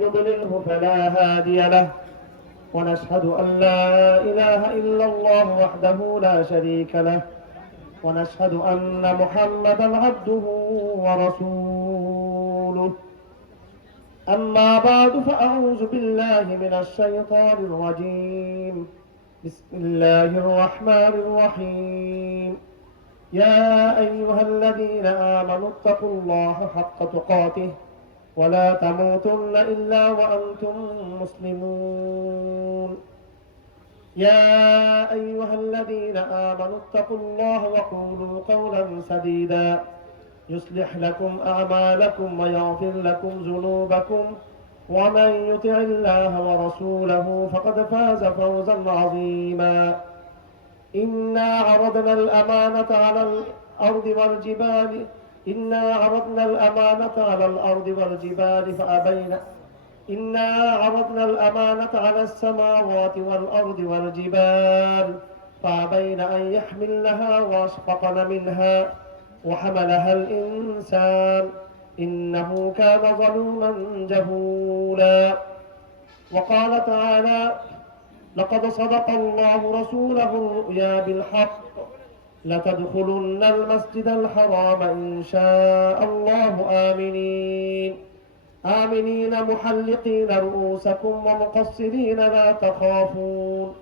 يضلله فلا هادي له ونشهد أن لا إله إلا الله وحده لا شريك له ونشهد أن محمدا عبده ورسوله أما بعد فأعوذ بالله من الشيطان الرجيم بسم الله الرحمن الرحيم يا أيها الذين آمنوا اتقوا الله حق تقاته ولا تموتن إلا وأنتم مسلمون يا أيها الذين آمنوا اتقوا الله وقولوا قولا سديدا يصلح لكم أعمالكم ويغفر لكم ذنوبكم ومن يطع الله ورسوله فقد فاز فوزا عظيما إنا عرضنا الأمانة على الأرض والجبال عرضنا الأمانة على السماوات والأرض والجبال فأبين أن يحملنها وأشفقن منها وحملها الإنسان إنه كان ظلوما جهولا وقال تعالى لقد صدق الله رسوله الرؤيا بالحق لتدخلن المسجد الحرام إن شاء الله آمنين محلقين رؤوسكم ومقصرين لا تخافون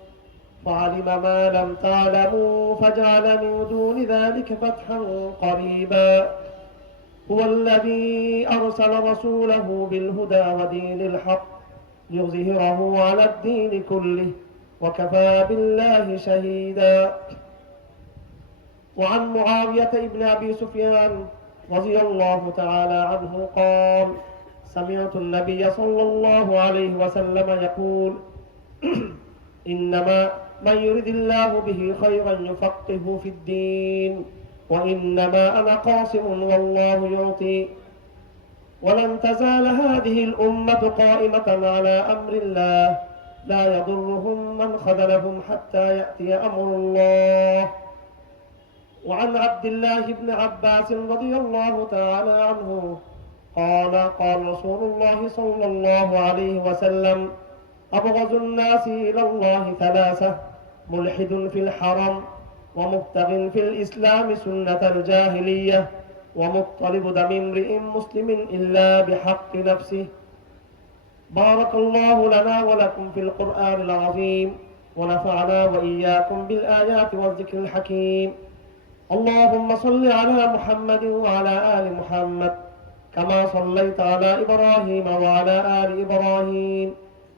فعلم ما لم تعلموا فجعل من دون ذلك فتحا قريبا هو الذي أرسل رسوله بالهدى ودين الحق ليظهره على الدين كله وكفى بالله شهيدا وعن معاوية بن أبي سفيان رضي الله تعالى عنه قال سمعت النبي صلى الله عليه وسلم يقول إنما من يرد الله به خيرا يفقهه في الدين وإنما أنا قاسم والله يعطي ولن تزال هذه الأمة قائمة على أمر الله لا يضرهم من خذلهم حتى يأتي أمر الله وعن عبد الله بن عباس رضي الله تعالى عنه قال رسول الله صلى الله عليه وسلم أبغض الناس إلى الله ثلاثة ملحد في الحرم ومبتغ في الإسلام سنة الجاهلية ومطلب دم امرئ مسلم إلا بحق نفسه بارك الله لنا ولكم في القرآن العظيم ونفعنا وإياكم بالآيات والذكر الحكيم اللهم صل على محمد وعلى آل محمد كما صليت على إبراهيم وعلى آل إبراهيم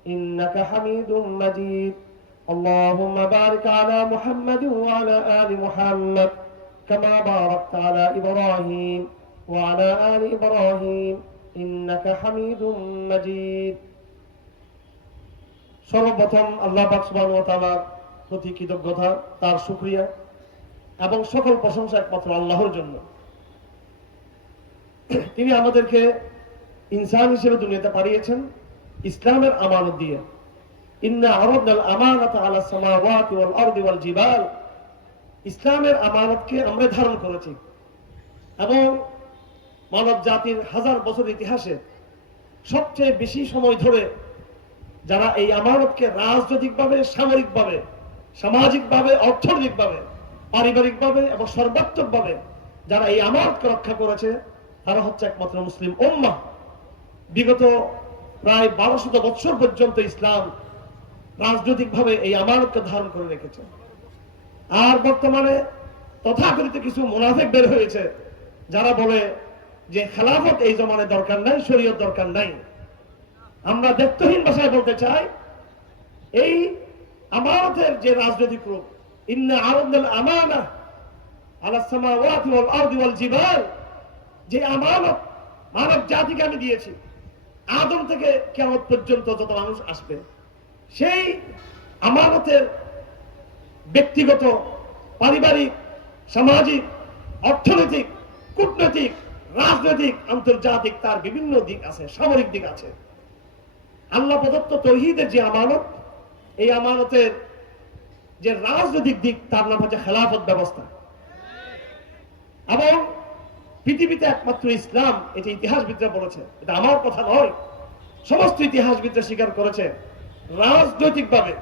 إنك حميد مجيد اللهم بارك على محمد وعلى آل محمد كما باركت على إبراهيم وعلى آل إبراهيم إنك حميد مجيد সর্বপ্রথম আল্লাহ পাক সুবহানাহু ওয়া তাআলার প্রতি কৃতজ্ঞতা তার শুকরিয়া এবং সকল প্রশংসা একমাত্র আল্লাহর জন্য তিনি আমাদেরকে ইনসান হিসেবে দুনিয়াতে পাঠিয়েছেন ইসলামের আমানত দিয়ে ইন্না আরাদনাল আমানাতা আলাস সামাওয়াতি ওয়াল আরদি ওয়াল জিবাল ইসলামের আমানতকে আমরা ধারণ করেছি এবং মানব জাতির হাজার বছর ইতিহাসে সবচেয়ে বেশি সময় ধরে যারা এই আমানতকে রাজনৈতিকভাবে সামরিকভাবে সামাজিকভাবে অর্থনৈতিকভাভাবে পারিবারিকভাবে এবং সর্বাত্মকভাবে যারা এই আমানতকে রক্ষা করেছে তারা হচ্ছে একমাত্র মুসলিম উম্মাহ বিগত প্রায় 1200 বছর পর্যন্ত ইসলাম রাজনৈতিকভাবে এই আমানতকে ধারণ করে রেখেছে আর বর্তমানে তথাকথিত কিছু মুনাফিক বের হয়েছে যারা বলে যে খেলাফত এই জমানায় দরকার নাই শরীয়ত দরকার নাই আমরা দায়িত্বহীন ভাষায় বলতে চাই এই আমানতের যে রাজনৈতিক রূপ ইন্না আরাদনাল আমানা আলাস সামাওয়াতি ওয়াল আরদি ওয়াল জিবাল যে আমানত মানব জাতিকে আমি দিয়েছি আদম থেকে কিয়ামত পর্যন্ত যত মানুষ আসবে সেই আমানতের ব্যক্তিগত পারিবারিক সামাজিক অর্থনৈতিক কূটনৈতিক রাজনৈতিক আন্তর্জাতিক তার বিভিন্ন দিক আছে সামরিক দিক আছে আল্লাহ প্রদত্ত তৌহিদের যে আমানত এই আমানতের যে রাজনৈতিক দিক তার নাম হচ্ছে খেলাফত ব্যবস্থা এবং পৃথিবীতে একমাত্র ইসলাম, এটা ইতিহাসবিদরা বলেছে, এটা আমার কথা নয়। সমস্ত ইতিহাসবিদরা স্বীকার করেছে, রাজনৈতিকভাবে,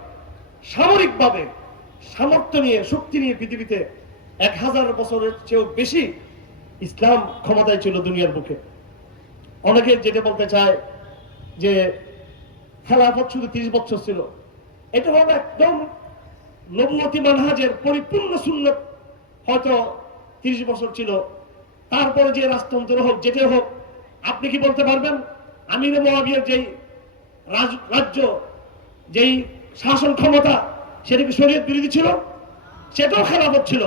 সামরিকভাবে সামর্থ্য নিয়ে, শক্তি নিয়ে পৃথিবীতে 1000 বছরের চেয়েও বেশি ইসলাম ক্ষমতায় ছিল দুনিয়ার বুকে। অনেকে যেটা বলতে চায় যে খেলাফত শুধু 30 বছর ছিল, এটা হলো একদম নবুয়তি মানহাজের পরিপূর্ণ সুন্নত, হয়তো 30 বছর ছিল। তারপরে যে রাজতন্ত্র হোক, যেটা হোক, আপনি কি বলতে পারবেন আমির মুআবিয়ার যেই রাজ্য, যেই শাসন ক্ষমতা, সেটা কি শরীয়ত বিরোধী ছিল? সেটাও খেলাফত ছিল।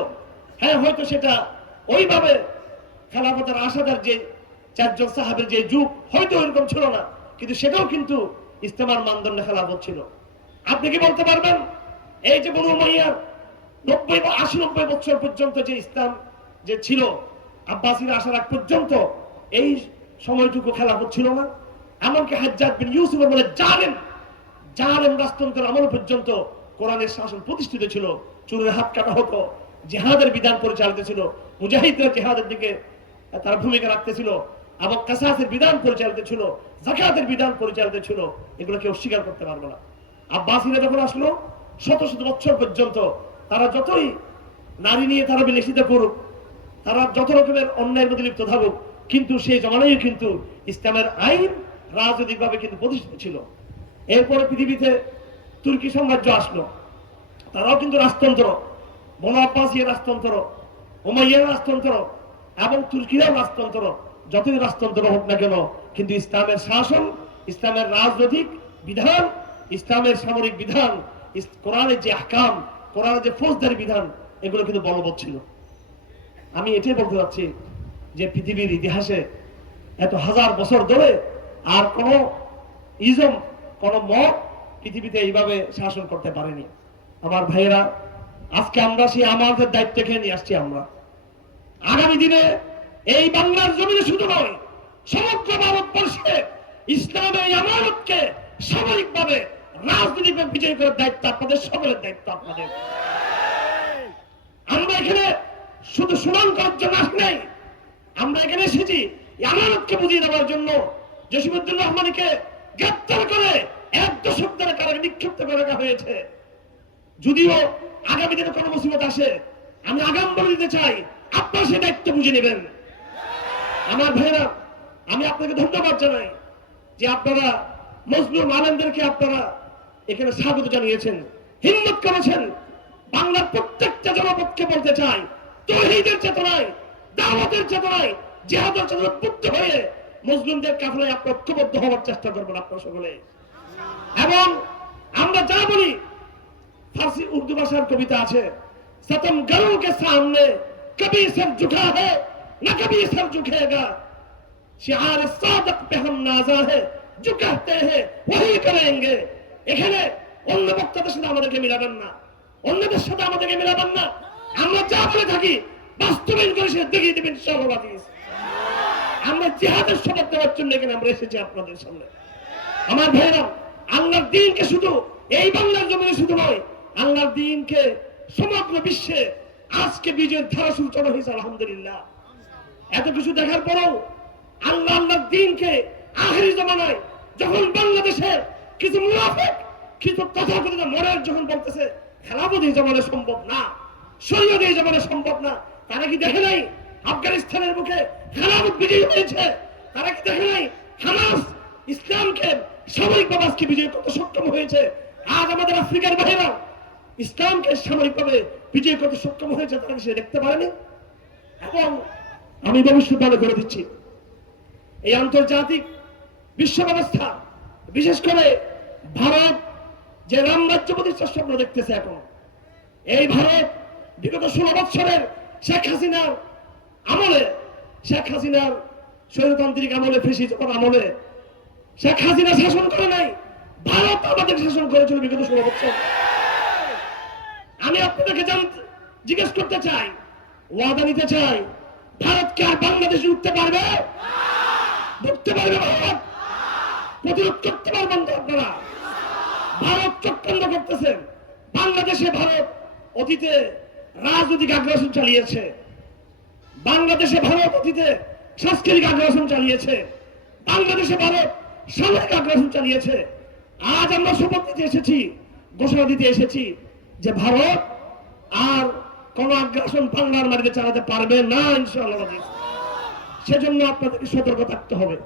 হ্যাঁ, হয়তো সেটা ওইভাবে খেলাফতের আশাদার যে 4 জন সাহাবের যে যুগ, হয়তো ওইরকম ছিল না, কিন্তু সেটাও কিন্তু ইসলামের মানদণ্ডে খেলাফত ছিল। আপনি কি বলতে পারবেন এই যে বনু উমাইয়ার 90 বা 80-90 বছর পর্যন্ত যে ইসলাম যে ছিল, আব্বাসীরা আসার আগ পর্যন্ত, এই সময়টুকু খেলাফত ছিল না? এমনকি হাজ্জাজ বিন ইউসুফের বলে জালেম রাজতন্ত্রের আমল পর্যন্ত কোরআনের শাসন প্রতিষ্ঠিত ছিল। চুরের হাত কাটা হতো, জিহাদের বিধান পরিচালিত ছিল, মুজাহিদরা জিহাদের দিকে তার ভূমিকা রাখতেছিল, এবং কাসাসের বিধান পরিচালিত ছিল, যাকাতের বিধান পরিচালিত ছিল। এগুলো কেউ স্বীকার করতে পারবে না। আব্বাসীরা যখন আসলো, শত শত বছর পর্যন্ত তারা যতই নারী নিয়ে তারা বিলাসিতা করুক, তারা যত রকমের অন্যায়ের মধ্যে লিপ্ত থাকুক, কিন্তু সেই জমানায় কিন্তু ইসলামের আইন রাজনৈতিকভাবে কিন্তু প্রতিষ্ঠিত ছিল। এরপরে পৃথিবীতে তুর্কি সাম্রাজ্য আসলো, তারাও কিন্তু রাজতন্ত্র, বনু আব্বাসীয় রাজতন্ত্র, উমাইয়ার রাজতন্ত্র, এবং তুর্কিরাও রাজতন্ত্র। যতই রাজতন্ত্র হোক না কেন, কিন্তু ইসলামের শাসন, ইসলামের রাজনৈতিক বিধান, ইসলামের সামরিক বিধান, কোরআনের যে আহকাম, কোরআনের যে ফৌজদারি বিধান, এগুলো কিন্তু বলবৎ ছিল। আমি এটাই বলতে চাচ্ছি যে পৃথিবীর ইতিহাসে এত 1000 বছর ধরে আর কোন ইজম, কোন মত পৃথিবীতে এইভাবে শাসন করতে পারেনি। আমার ভাইয়েরা, আজকে আমরা সেই আমাদের দায়িত্ব খেয়ে নিয়ে আসছি। আমরা আগামী দিনে এই বাংলার জমিনে শুধু নয়, সমগ্র ভারতবর্ষে ইসলামের এই আমানতকে সামরিকভাবে, রাজনৈতিকভাবে বিজয় করার দায়িত্ব আপনাদের সকলের দায়িত্ব। আপনাদের, আমরা এখানে শুধু সুনাম করার জন্য আসি নাই, আমরা এখানে এসেছি আমানতকে বুঝিয়ে দেওয়ার জন্য। জসিমউদ্দিন রহমানীকে গ্রেপ্তার করে 1 দশক ধরে কারাগারে নিক্ষিপ্ত করে রাখা হয়েছে। যদিও আগামী দিনে কোনো মুসিবত আসে, আমি আগাম বলে দিতে চাই, আপনারা সেই দায়িত্ব বুঝে নেবেন। আমার ভাইরা, আমি আপনাকে ধন্যবাদ জানাই যে আপনারা মজলুম আলেমদেরকে আপনারা এখানে স্বাগত জানিয়েছেন, হিম্মত করেছেন। বাংলার প্রত্যেকটা জনপদকে বলতে চাই, তাওহীদের চেতনায়, দাওয়াতের চেতনায়, জিহাদের চেতনায় উদ্বুদ্ধ হয়ে মুসলিমদের কাফেলায় আপনারা ঐক্যবদ্ধ হওয়ার চেষ্টা করবেন আপনারা সকলে। এবং আমরা যা বলি, ফার্সি উর্দু ভাষার কবিতা আছে, সতম গরু কে সামনে কবি সর ঝুকা है না কবি সর ঝুকেगा, শিআর সাদক पे हम नाज़ा है जो कहते हैं वही करेंगे। এখানে অন্য বক্তাদের সাথে আমাদেরকে মিলাবেন না, অন্যদের সাথে আমাদেরকে মিলাবেন না। আমরা যা বলে থাকি বাস্তবায়ন করে সে দেখিয়ে দেবেন ইনশাআল্লাহ। আমরা জিহাদের শপথ নেওয়ার জন্য এখানে আমরা এসেছি আপনাদের সামনে। আমার ভাইরা, আল্লাহর দ্বীনকে শুধু এই বাংলার জমিনে শুধু নয়, আল্লাহর দ্বীনকে সমগ্র বিশ্বে আজকে বিজয়ের ধারা সূচনা হয়েছে আলহামদুলিল্লাহ। এত কিছু দেখার পরেও আল্লাহর দ্বীনকে আখেরি জামানায় যখন বাংলাদেশে কিছু মুনাফিক, কিছু তথাকথিত মনের যখন বলতেছে খেলাফত এই জামানায় সম্ভব না, শরীয়ত এই জামানায় সম্ভব না, তারা কি দেখে নাই আফগানিস্তানের বুকে খেলাফত বিজয়ী হয়েছে? তারা কি দেখে নাই হামাস ইসলামকে সামরিকভাবে আজকে বিজয় করতে সক্ষম হয়েছে? আজ আমাদের আফ্রিকার ভাইরা ইসলামকে সামরিকভাবে বিজয় করতে সক্ষম হয়েছে, তারা সে দেখতে পারেনি। এবং আমি ভবিষ্যৎবাণী করে দিচ্ছি, এই আন্তর্জাতিক বিশ্ব ব্যবস্থা, বিশেষ করে ভারত যে রামরাজ্য প্রতিষ্ঠার স্বপ্ন দেখতেছে এখন, এই ভারত বিগত 16 বছরের শেখ হাসিনার আমলে, শেখ হাসিনার স্বৈরতান্ত্রিক আমলে, ফ্যাসিজম আমলে শেখ হাসিনা শাসন করে নাই, ভারত আমাদের শাসন করেছিল বিগত 16 বছর। আমি আপনাদেরকে জিজ্ঞেস করতে চাই, ওয়াদা নিতে চাই, ভারত কি আর বাংলাদেশে উঠতে পারবে? ঢুকতে পারবে ভারত? প্রতিরোধ করতে পারবেন তো আপনারা? ভারত চক্রান্ত করতেছেন। বাংলাদেশে ভারত অতীতে রাজনৈতিক আগ্রাসন চালিয়েছে, বাংলাদেশে ভারত অতীতে সাংস্কৃতিক আগ্রাসন চালিয়েছে, বাংলাদেশে ভারত সামরিক আগ্রাসন চালিয়েছে। আজ আমরা শপথ দিতে এসেছি, ঘোষণা দিতে এসেছি যে ভারত আর কোন আগ্রাসন বাংলার মাটিতে চালাতে পারবে না ইনশাআল্লাহ। সেজন্য আপনাদেরকে সতর্ক থাকতে হবে,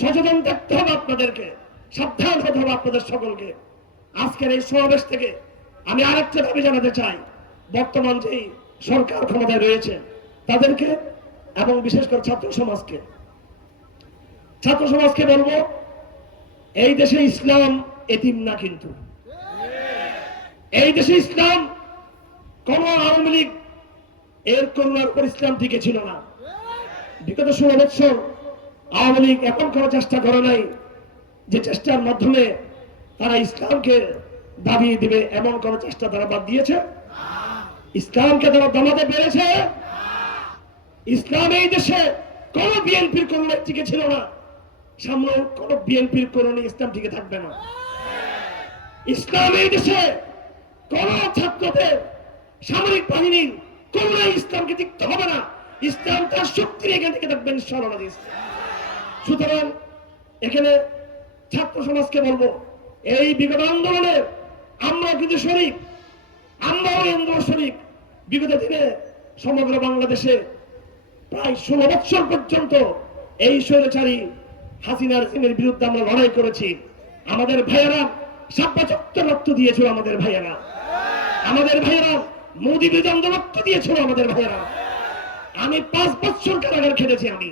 সচেতন থাকতে হবে, আপনাদেরকে সাবধান হতে হবে আপনাদের সকলকে। আজকের এই সমাবেশ থেকে আমি আরেকটা দাবি জানাতে চাই, বর্তমান যেই সরকার ক্ষমতায় রয়েছে তাদেরকে এবং বিশেষ করে ছাত্র সমাজকে বলবো, এই দেশে ইসলাম এতিম না, কিন্তু এই দেশে ইসলাম কোন আওয়ামী লীগ এর করুণার উপর ইসলাম টিকে ছিল না। বিগত 16 বছর আওয়ামী লীগ এমন কোন চেষ্টা করে নাই যে চেষ্টার মাধ্যমে তারা ইসলামকে দাবিয়ে দিবে, এমন কোন চেষ্টা তারা বাদ দিয়েছে? ইসলামকে তারা দমাতে পেরেছে? ইসলাম এই দেশে কোন বিএনপির করুণায় টিকে ছিল না, সামনে কোন বিএনপির করুণায় ইসলাম টিকে থাকবে না। ইসলাম এই দেশে কোন ছাত্রদের সামরিক বাহিনীর করুণায় ইসলামকে টিকতে হবে না, ইসলাম তার শক্তি এখান থেকে থাকবেন ইনশাআল্লাহ। সুতরাং এখানে ছাত্র সমাজকে বলবো, এই বিগত আন্দোলনে আমরা কিন্তু শরীক, আমরাও আন্দোলন শরীক। বিগত দিনে সমগ্র বাংলাদেশে প্রায় 16 বছর পর্যন্ত এই স্বৈরাচারী হাসিনার সিংয়ের বিরুদ্ধে আমরা লড়াই করেছি। আমাদের ভাইয়েরা সাব্বাচক্ত রক্ত দিয়েছিল, আমাদের ভাইয়েরা মোদী বিরোধী আন্দোলন রক্ত দিয়েছিল, আমাদের ভাইয়েরা। আমি 5 বছর কারাগার খেটেছি। আমি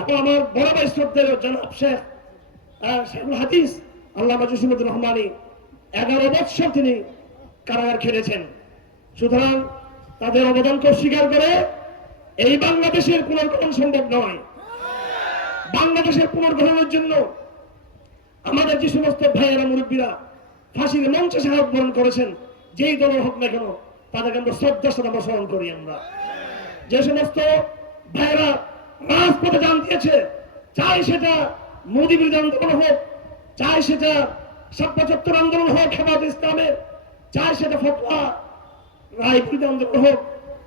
এখন আমার বড় ভাই শ্রদ্ধেয় জনাব শেখুল হাদিস আল্লামা জসিমুদ্দিন রহমানী 11 বছর তিনি কারাগার খেটেছেন। সুতরাং তাদের অবদানকে অস্বীকার করে এই বাংলাদেশের পুনর্গঠন সম্ভব নয়। বাংলাদেশের পুনর্গঠনের জন্য আমাদের যে সমস্ত ভাইয়েরা মুরব্বীরা ফাঁসির মঞ্চে শাহাদাত বরণ করেছেন, যেই দলের হোক না কেন, তাদেরকে আমরা শ্রদ্ধার সাথে আমরা স্মরণ করি। আমরা যে সমস্ত ভাইয়েরা রাজপথে জান দিয়েছে, চাই সেটা মোদী বিরোধী আন্দোলন হোক, চাই সেটা ৭৭ আন্দোলন হোক হেফাজত ইসলামের, চাই সেটা ফতোয়া রায় বিরোধী আন্দোলন হোক,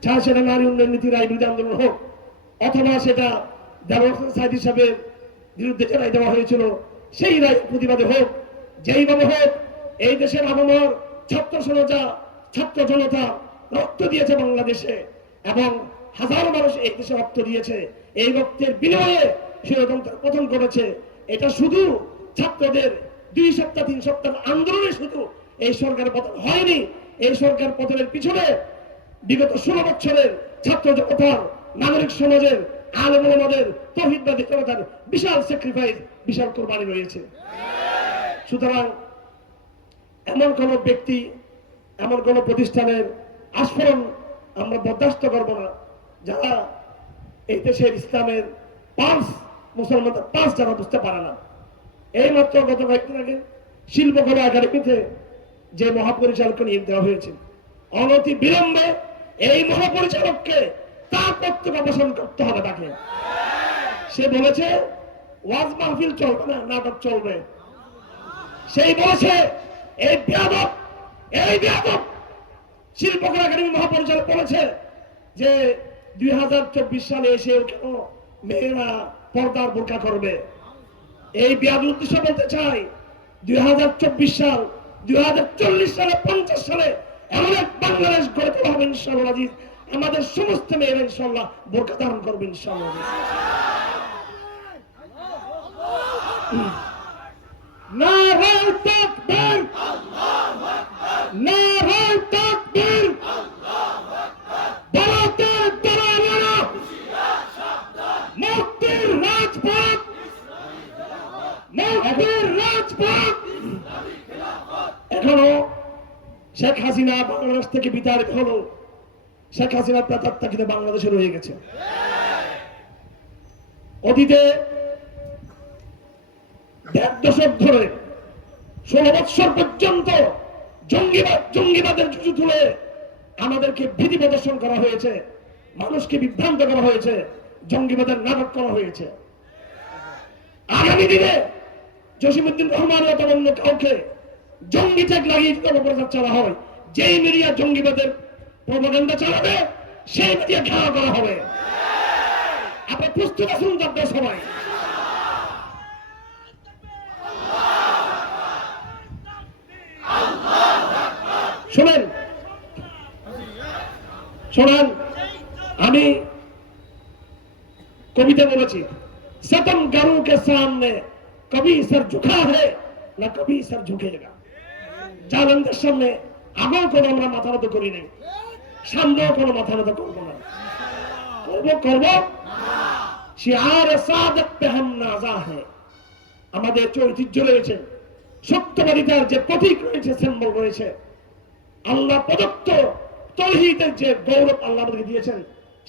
চাই সেটা নারী উন্নয়ন নীতি রায় বিরোধী আন্দোলন হোক, অথবা সেটা দেওয়ার সাইদ হিসাবের বিরুদ্ধে যে রায় দেওয়া হয়েছিল সেই রায় প্রতিবাদে হোক, যেইভাবে হোক, এই দেশের আবহাওয়ার ছাত্র জনতা রক্ত দিয়েছে বাংলাদেশে, এবং হাজারো মানুষ এই দেশে রক্ত দিয়েছে। এই রক্তের বিনিময়ে স্বৈরতন্ত্র পতন করেছে। এটা শুধু ছাত্রদের 2 সপ্তাহ 3 সপ্তাহ আন্দোলনে শুধু এই সরকারের পতন হয়নি। এই সরকার পতনের পিছনে বিগত 16 বছরের ছাত্র জনতার, নাগরিক সমাজের, আলেম ওলামাদের, তৌহিদবাদী জনতার বিশাল স্যাক্রিফাইস, বিশাল কোরবানি রয়েছে। সুতরাং এমন কোন ব্যক্তি, এমন কোন প্রতিষ্ঠানের আস্ফোরণ আমরা বরদাস্ত করব না, যারা এই দেশের ইসলামের মুসলমানদের যারা বুঝতে পারে না। এই মাত্র গত কয়েকদিন আগে শিল্পকলা একাডেমিতে যে মহাপরিচালককে নিয়োগ দেওয়া হয়েছে, অনতি বিলম্বে এই মহাপরিচালককে তার কর্তব্য অবসান করতে হবে। তাকে সে বলেছে ওয়াজ মাহফিল চলবে না, নাটক চলবে। সেই বলেছে এই বেয়াদব শিল্পকলা একাডেমি মহাপরিচালক বলেছে যে 2024 সালে এসেও কেন মেয়েরা পর্দার বোরকা করবে। এই বেয়াদব উদ্দেশ্য বলতে চাই 2024 সাল, 2040 সালে, 50 সালে এমন এক বাংলাদেশ গড়ে তোলা হবে ইনশাআল্লাহ। আমাদের সমস্ত মেয়েরা ইনশাআল্লাহ বোরকা ধারণ করবে ইনশাআল্লাহ। নারায়ে তাকবীর, আল্লাহু আকবার, নারায়ে তাকবীর, আল্লাহু আকবার, ভারতের তরুণরা হুঁশিয়ার সাবধান, মুক্তির রাজপথ, মুক্তির রাজপথ, ইসলামী খেলাফত। এখনো শেখ হাসিনা বাংলাদেশ থেকে বিতাড়িত হলো, শেখ হাসিনার প্রেতাত্মা কিন্তু বাংলাদেশে রয়ে গেছে। অতীতে 1.5 দশক ধরে 16 বছর পর্যন্ত জঙ্গিবাদের জুজু তুলে আমাদেরকে ভীতি প্রদর্শন করা হয়েছে, মানুষকে বিভ্রান্ত করা হয়েছে, জঙ্গিবাদের নাটক করা হয়েছে। আগামী দিনে জসিমউদ্দিন রহমান অথবা অন্য কাউকে জঙ্গি ট্যাগ লাগিয়ে যদি অপপ্রচার চালা হয়, যেই মিডিয়া জঙ্গিবাদের প্রপাগান্ডা চালাবে সেই মিডিয়া ঘেরাও করা হবে। আপনি প্রস্তুত আছেন? আপনার সবাই শোনেন শোনেন, আমি কবিতা বলেছি, सतम गरों के सामने कभी सर झुका है ना कभी सर झुकेगा। জালেমদের সামনে আগেও কোনো আমরা মাথা নত করি নাই, সামনেও কোনো মাথা নত করবো না। করব শিআর সাদক পে হাম নাজা হ্যায়। আমাদের যে ঐতিহ্য রয়েছে, সত্যবাদিতার যে প্রতীক রয়েছে, সিম্বল রয়েছে, আল্লাহ প্রদত্ত তাওহীদের যে গৌরব আল্লাহ আমাদেরকে দিয়েছেন,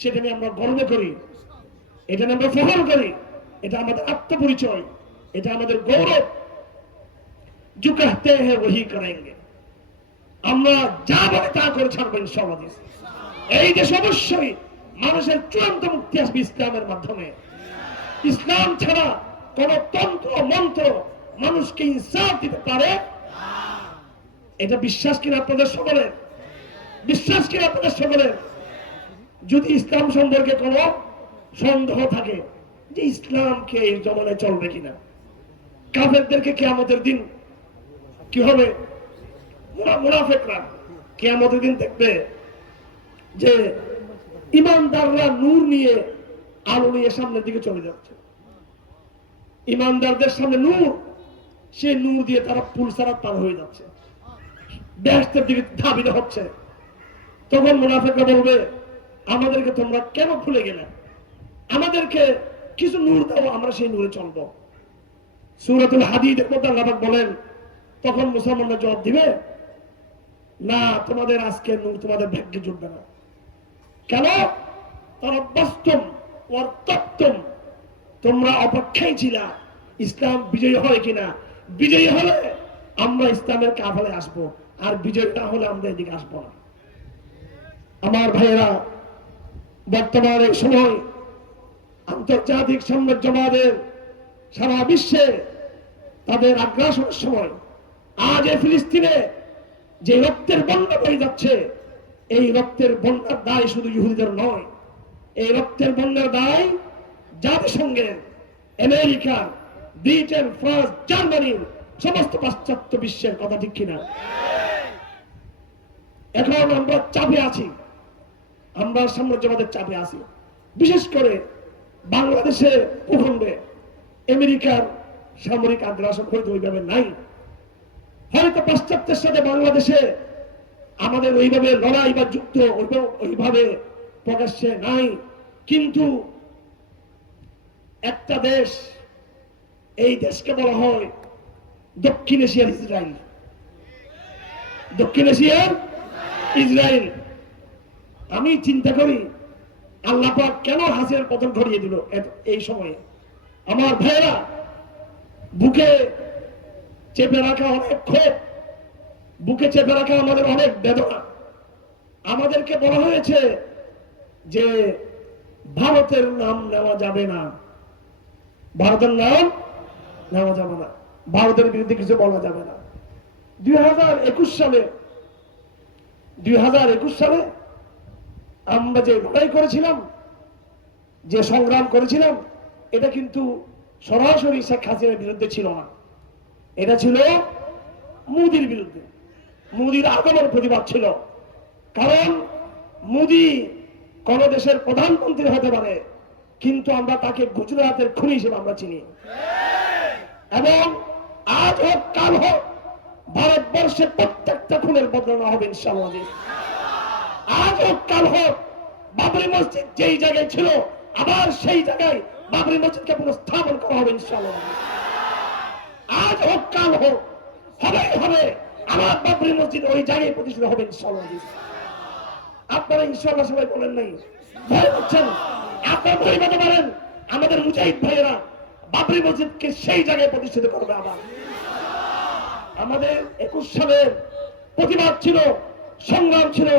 সেটা নিয়ে আমরা গর্ব করি, এটা নিয়ে আমরা ফখর করি, এটা আমাদের আত্মপরিচয়, এটা আমাদের গৌরব। जो कहते हैं वही करेंगे, আমরা যা বলে তা করে ছাড়বো ইনশাআল্লাহ। এই দেশ অবশ্যই মানুষের চূড়ান্ত মুক্তি আসবে ইসলামের মাধ্যমে। ইসলাম ছাড়া কোন তন্ত্র মন্ত্র মানুষকে ইনসাফ দিতে পারে? এটা বিশ্বাস কিনা আপনাদের সকলের? বিশ্বাস কিনা আপনাদের সকলের? যদি ইসলাম সম্পর্কে কোন সন্দেহ থাকে যে ইসলামকে এই জমানায় চলবে কিনা, কাফেরদেরকে কিয়ামতের দিন কি হবে? মুনাফিকরা কিয়ামতের দিন দেখবে যে ইমানদাররা নূর নিয়ে আলো নিয়ে সামনের দিকে চলে যাচ্ছে। ইমানদারদের সামনে নূর, সে নূর দিয়ে তারা পুলসারাত পার হয়ে যাচ্ছে, বেহেশতের দিকে ধাবিত হচ্ছে। তখন মুনাফিকরা বলবে, আমাদেরকে তোমরা কেন ভুলে গেলে? আমাদেরকে কিছু নূর দাও, আমরা সেই নূরে চলবো। সূরাতুল হাদীদের মধ্যে আল্লাহ পাক বলেন, তখন মুসলমানরা জবাব দিবে, না, তোমাদের আজকের নূর তোমাদের ভাগ্যে জুটবে না। কেন? তারা বাস্তব অর্থাত্তম, তোমরা অপেক্ষায় ছিলা ইসলাম বিজয়ী হয় কিনা। বিজয়ী হলে আমরা ইসলামের কাফালে আসবো, আর বিজয় না হলে আমরা এদিকে আসবো না। আমার ভাইয়েরা, বর্তমানে সময় আন্তর্জাতিক সাম্রাজ্যবাদের সারা বিশ্বে তাদের আগ্রাসনের সময়, আজ এই ফিলিস্তিনে যে রক্তের বন্যা বয়ে যাচ্ছে, এই রক্তের বন্যার দায় শুধু ইহুদিদের নয়, এই রক্তের বন্যার দায় জাতিসংঘের, আমেরিকার, ব্রিটেন, ফ্রান্স, জার্মানির, সমস্ত পাশ্চাত্য বিশ্বের। কথা ঠিক কিনা? এখন আমরা চাপে আছি, আমরা সাম্রাজ্যবাদের চাপে আছি। বিশেষ করে বাংলাদেশের ভূখণ্ডে আমেরিকার সামরিক আগ্রাসন হয়তো ওইভাবে নাই, হয়তো পাশ্চাত্যের সাথে বাংলাদেশে আমাদের ওইভাবে লড়াই বা যুদ্ধ ওইভাবে প্রকাশ্যে নাই। কিন্তু একটা দেশ, এই দেশকে বলা হয় দক্ষিণ এশিয়ার ইসরায়েল। দক্ষিণ এশিয়ার ইসরায়েল। আমি চিন্তা করি আল্লাহ পাক কেন হাসিনার পতন ঘটিয়ে দিল এই সময়ে। আমার ভাইয়েরা, বুকে চেপে রাখা অনেক ক্ষোভ, বুকে চেপে রাখা আমাদের অনেক বেদনা। আমাদেরকে বলা হয়েছে যে ভারতের নাম নেওয়া যাবে না, ভারতের নাম নেওয়া যাবে না, ভারতের বিরুদ্ধে কিছু বলা যাবে না। 2021 সালে আমরা যে লড়াই করেছিলাম, যে সংগ্রাম করেছিলাম, এটা কিন্তু সরাসরি শেখ হাসিনার বিরুদ্ধে ছিল না, এটা ছিল মোদির বিরুদ্ধে। মোদির আগমন প্রতিবাদ ছিল। কারণ মোদি কোন দেশের প্রধানমন্ত্রী হতে পারে, কিন্তু আমরা তাকে গুজরাটের খুনি হিসেবে আমরা চিনি। এবং আজ হোক কাল হোক ভারতবর্ষের প্রত্যেকটা খুনের বদলা হবে ইনশাআল্লাহ। আজ হোক কাল হোক বাবরি মসজিদ যেই জায়গায় ছিল, আবার সেই জায়গায় বাবরি মসজিদকে পুনঃস্থাপন করা হবে ইনশাআল্লাহ। আজ হোক কাল হোক, হবেই হবে, আমার বাবরি মসজিদ ওই জায়গায় প্রতিষ্ঠিত হবে ইনশাআল্লাহ। আপনারা ইনশাআল্লাহ সবাই বলেন নাই, ভয় হচ্ছেন? আপনারা ভয় পেতে পারেন, আমাদের মুজাহিদ ভাইয়েরা বাবরি মসজিদকে সেই জায়গায় প্রতিষ্ঠিত করবে আবার। আমাদের 21 সালের প্রতিবাদ ছিল, সংগ্রাম ছিল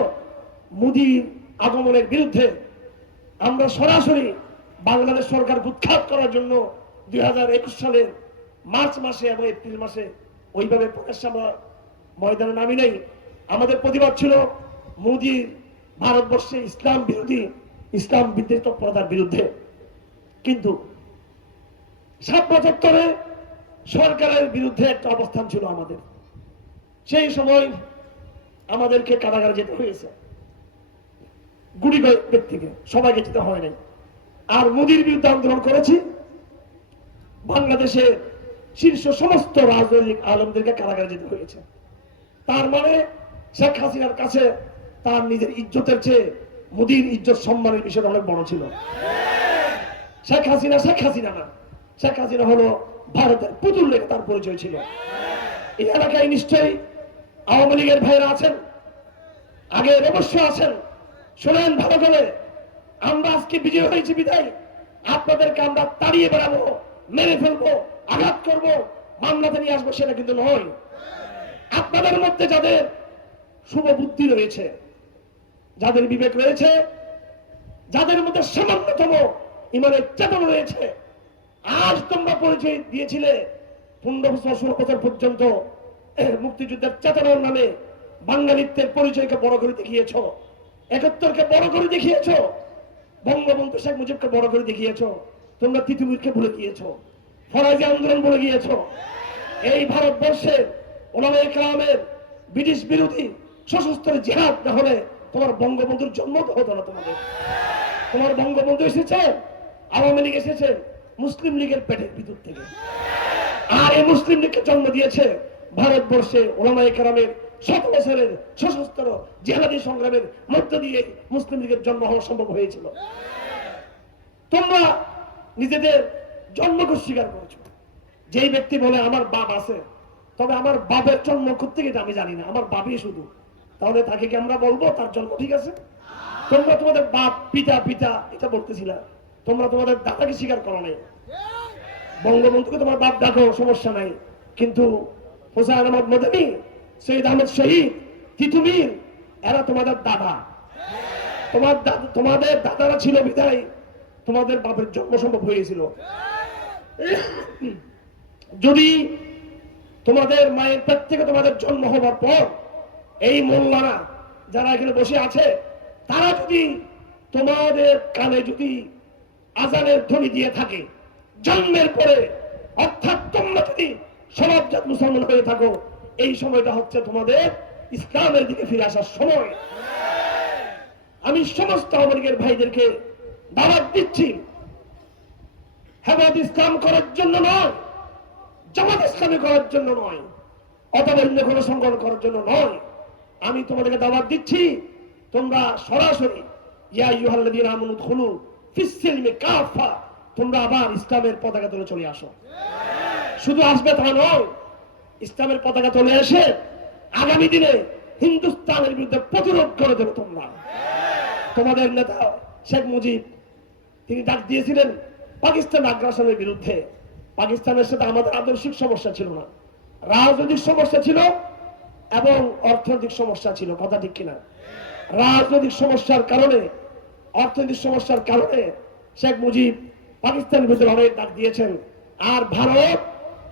মোদির আগমনের বিরুদ্ধে। আমরা সরাসরি বাংলাদেশ সরকার উৎখাত করার জন্য 2021 সালের মার্চ মাসে এবং এপ্রিল মাসে ওইভাবে প্রকাশ্যে আমরা ময়দানে নামি নাই। আমাদের প্রতিবাদ ছিল মোদির ভারতবর্ষে ইসলাম বিরোধী, ইসলাম বিদ্বেষী তৎপরতার বিরুদ্ধে। কিন্তু ৭৭ সরকারের বিরুদ্ধে একটা অবস্থান ছিল আমাদের। সেই সময় আমাদেরকে কারাগারে যেতে হয়েছে, গুটি কয়েক ব্যক্তিকে, সবাইকে যেতে হয় নাই। আর মোদির বিরুদ্ধে আন্দোলন করেছি, বাংলাদেশের শীর্ষ সমস্ত রাজনৈতিক আলেমদেরকে কারাগারে যেতে হয়েছে। তার মানে শেখ হাসিনার কাছে তার নিজের ইজ্জতের চেয়ে মোদির ইজ্জত সম্মানের বিষয়টা অনেক বড় ছিল। শেখ হাসিনা শেখ হাসিনা না, শেখ হাসিনা হলো ভারতের পুতুল লেগে তার পরিচয় ছিল। এই এলাকায় নিশ্চয়ই আওয়ামী লীগের ভাইরা আছেন, আগে অবশ্য আছেন। শোনেন ভালো করে, আমরা আজকে বিজয় হয়েছি বিদায় আপনাদেরকে আমরা তাড়িয়ে বেড়াবো, মেরে ফেলবো, আঘাত করবো, মামলাতে নিয়ে আসবো সেটা কিন্তু নয়। আপনাদের মধ্যে যাদের শুভ বুদ্ধি রয়েছে, যাদের বিবেক রয়েছে, যাদের মধ্যে সামান্যতম ইমানের চেতনা রয়েছে, আজ তোমরা পরিচয় দিয়েছিলে 15 বছর 16 বছর পর্যন্ত মুক্তিযুদ্ধের চেতনার নামে বাঙালিত্বের পরিচয়কে বড় করে দেখিয়েছ, 71কে বড় করে দেখিয়েছ, বঙ্গবন্ধু শেখ মুজিবকে বড় করে দেখিয়েছ, তোমরা তিতুমিরকে ভুলে গিয়েছ, ফরাজি আন্দোলন ভুলে গিয়েছ। এই ভারতবর্ষের ওলামায়ে কেরামের ব্রিটিশ বিরোধী সশস্ত্র জিহাদ না হলে তোমার বঙ্গবন্ধুর জন্ম তো হতো না। তোমার বঙ্গবন্ধু এসেছে, আওয়ামী লীগ এসেছে মুসলিম লীগের পেটের ভিতর থেকে। আর এই মুসলিম লীগকে জন্ম দিয়েছে ভারতবর্ষে ওলামায়ে কেরামের 100 বছরের সশস্ত্র জিহাদি সংগ্রামের মধ্য দিয়ে মুসলিম লীগের জন্ম হওয়া সম্ভব হয়েছিল। তোমরা নিজেদের জন্মকে স্বীকার করেছো। যেই ব্যক্তি বলে আমার বাপ আছে, তবে আমার বাপের জন্ম করতে গেলে আমি জানি না, আমার বাপই শুধু, তাহলে তাকে কি আমরা বলবো তার জন্ম ঠিক আছে? তোমরা তোমাদের বাপ পিতা পিতা এটা বলতেছিলা, তোমরা তোমাদের দাদাকে স্বীকার করো নাই। বঙ্গবন্ধুকে তোমার বাপ ডাকো, সমস্যা নাই, কিন্তু হোসেন আহমদ মদনী, শহীদ আহমদ শহীদ, তিতুমির এরা তোমাদের দাদা। তোমাদের দাদারা ছিল বিদায় তোমাদের বাপের জন্ম সম্ভব হয়েছিল। যদি তোমাদের মায়ের পেট থেকে তোমাদের জন্ম হবার পর এই মোল্লারা যারা এখানে বসে আছে, তারা যদি তোমাদের কানে যদি আজানের ধ্বনি দিয়ে থাকে জন্মের পরে, অর্থাৎ তোমরা যদি সমাজজাত মুসলমান হয়ে থাকো, এই সময়টা হচ্ছে তোমাদের ইসলামের দিকে ফিরে আসার সময়। আমি সমস্ত আওয়ামী লীগের ভাইদেরকে দাওয়াত দিচ্ছি, হেফাজত ইসলাম করার জন্য নয়, জামাত ইসলামী করার জন্য নয়, অথবা অন্য কোনো সংগঠন করার জন্য নয়। আমি তোমাদেরকে দাওয়াত দিচ্ছি, তোমরা সরাসরি ইয়া আইয়ুহাল্লাযীনা আমানু দুখুলু ফিস-সিলমি কাফা, তোমরা আবার ইসলামের পতাকা তুলে চলে আসো। শুধু আসবে তা নয়, ইসলামের পতাকা তুলে এসে আগামী দিনে হিন্দুস্তানের বিরুদ্ধে প্রতিরোধ করে দেবে তোমরা। তোমাদের নেতা শেখ মুজিব তিনি ডাক দিয়েছিলেন পাকিস্তান আগ্রাসনের বিরুদ্ধে। পাকিস্তানের সাথে আমাদের আদর্শিক সমস্যা ছিল না, রাজনৈতিক সমস্যা ছিল এবং অর্থনৈতিক সমস্যা ছিল, কথা ঠিক কিনা? রাজনৈতিক সমস্যার কারণে, অর্থনৈতিক সমস্যার কারণে শেখ মুজিব পাকিস্তানের বিরুদ্ধে লড়াইয়ের ডাক দিয়েছেন। আর ভারত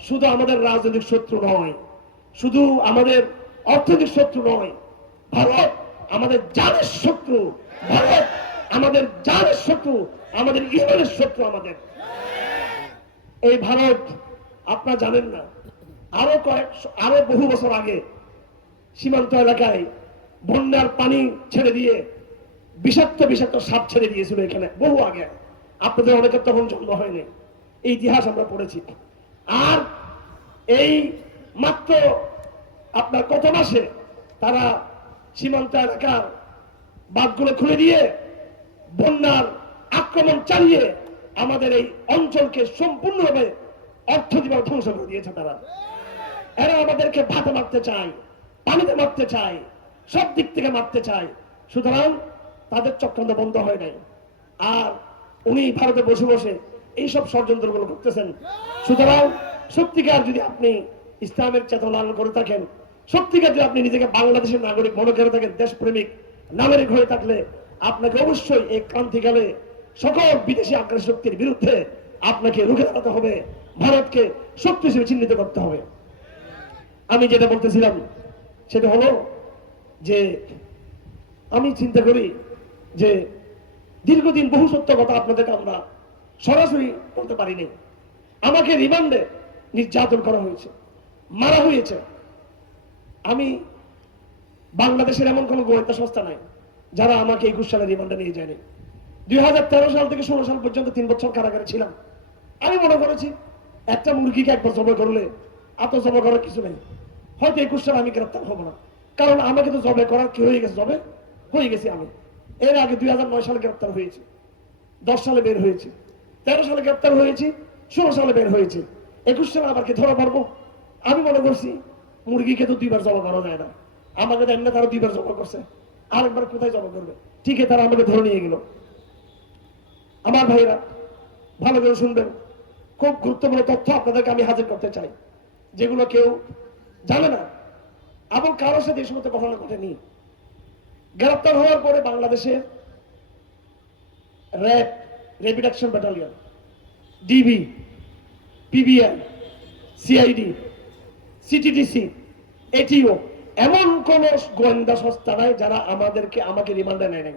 শুধু আমাদের রাজনৈতিক শত্রু নয়, শুধু আমাদের অর্থনৈতিক শত্রু নয়, ভারত আমাদের জানের শত্রু, ভারত আমাদের জানের শত্রু, আমাদের ইমানের শত্রু। আমাদের এই ভারত আপনারা জানেন না, আরো বহু বছর আগে সীমান্ত এলাকায় বন্যার পানি ছেড়ে দিয়ে বিষাক্ত বিষাক্ত সাপ ছেড়ে দিয়েছিল এখানে, বহু আগে। আপনাদের অনেকের তখন জন্ম হয়নি, এই ইতিহাস আমরা পড়েছি। আর এই মাত্র আপনার কত মাসে তারা সীমান্ত এলাকার বাঁধগুলো খুলে দিয়ে বন্যার আক্রমণ চালিয়ে আমাদের এই অঞ্চলকে সম্পূর্ণভাবে অর্থনীতিভাবে ধ্বংস করে দিয়েছে তারা। এরা আমাদেরকে ভাতে মারতে চায়, পানিতে মারতে চায়, সব দিক থেকে মারতে চায়। সুতরাং তাদের চক্রান্ত বন্ধ হয় নাই। আর উনি ভারতে বসে বসে এইসব ষড়যন্ত্রগুলো করতেছেন। সুতরাং সত্যিকার যদি আপনি ইসলামের চেতনা লালন করে থাকেন, সত্যিকার যদি আপনি নিজেকে বাংলাদেশের নাগরিক মনে করে থাকেন, দেশপ্রেমিক নাগরিক হয়ে থাকলে আপনাকে অবশ্যই এই ক্রান্তিকালে সকল বিদেশি আগ্রাসী শক্তির বিরুদ্ধে আপনাকে রুখে দাঁড়াতে হবে, ভারতকে শক্তি হিসেবে চিহ্নিত করতে হবে। আমি যেটা বলতেছিলাম সেটা হলো যে আমি চিন্তা করি যে দীর্ঘদিন বহু সত্য কথা আপনাদেরকে আমরা সরাসরি বলতে পারিনি। আমাকে রিমান্ডে নির্যাতন করা হয়েছে, মারা হয়েছে। আমি বাংলাদেশের এমন কোন গোয়েন্দা সংস্থা নাই যারা আমাকে 21 সালে রিমান্ডে নিয়ে যায়নি। 2013 সাল থেকে 16 সাল পর্যন্ত 3 বছর কারাগারে ছিলাম। আমি মনে করেছি একটা মুরগিকে একবার জবাই করলে এত জবাই করার কিছু নেই, হয়তো 21 সালে আমি গ্রেপ্তার হবো না, কারণ আমাকে তো জবাই করার কি হয়ে গেছে, জবাই হয়ে গেছি আমি। এর আগে 2009 সালে গ্রেপ্তার হয়েছি, 10 সালে বের হয়েছি, 13 সালে গ্রেপ্তার হয়েছি, 16 সালে বের হয়েছি, 21 সালে আবার কি ধরা পড়বো? আমি মনে করছি মুরগিকে তো 2 বার জবাই করা যায় না, আমাকে তো এমনি তারা 2 বার জবাই করছে, আরেকবার কোথায় জবাই করবে? ঠিক আছে, তারা আমাকে ধরে নিয়ে গেল। আমার ভাইরা ভালো করে শুনবেন, খুব গুরুত্বপূর্ণ তথ্য আপনাদেরকে আমি হাজির করতে চাই, যেগুলো কেউ জানে না এবং কারোর সাথে এই সমস্ত ঘটনা ঘটেনি। গ্রেপ্তার হওয়ার পরে বাংলাদেশে RAB, rapid action battalion, DB, PBN, CID, CTTC, এটিও, এমন কোন গোয়েন্দা সংস্থা নাই যারা আমাকে রিমান্ডে নেয় নাই।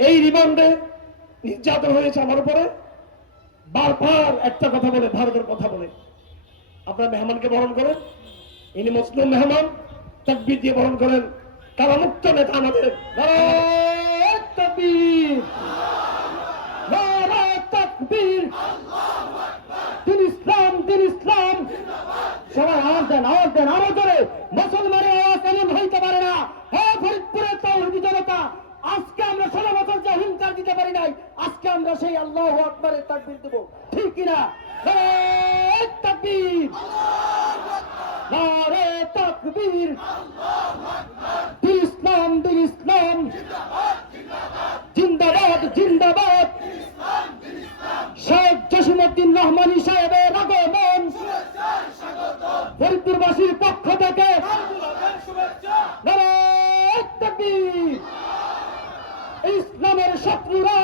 এই রিমান্ডে নির্যাতন হয়েছে আমার উপরে। বারবার একটা কথা বলে, ভারতের কথা বলে, আপনার মেহমানকে বরণ করেন, ইনি মুসলিম মেহমান, তাকবীর দিয়ে বরণ করেন, কারামুক্ত নেতা আমাদের। নারায়ে তাকবীর, নারায়ে তাকবীর, দিন ইসলাম, দিন ইসলাম। সবাই আওয়াজ দেন, আওয়াজ দেন, আরো জোরে। মুসলমানের আওয়াজ এমন হইতে পারে না। হ্যাঁ, ফরিদপুরের তাওহীদি জনতা, আজকে আমরা 16 বছর যে হুঙ্কার দিতে পারি নাই, আজকে আমরা সেই আল্লাহু আকবারের তাকবীর দেব, ঠিক কিনা? নারায়ে তাকবীর, নারায়ে তাকবীর, দিন ইসলাম, দিন ইসলাম, জিন্দাবাদ, জিন্দাবাদ। শেখ জসিমউদ্দিন রহমানী সাহেবের আগমন ফরিদপুরবাসীর পক্ষ থেকে নারায়ে তাকবীর। ইসলামের শত্রুরা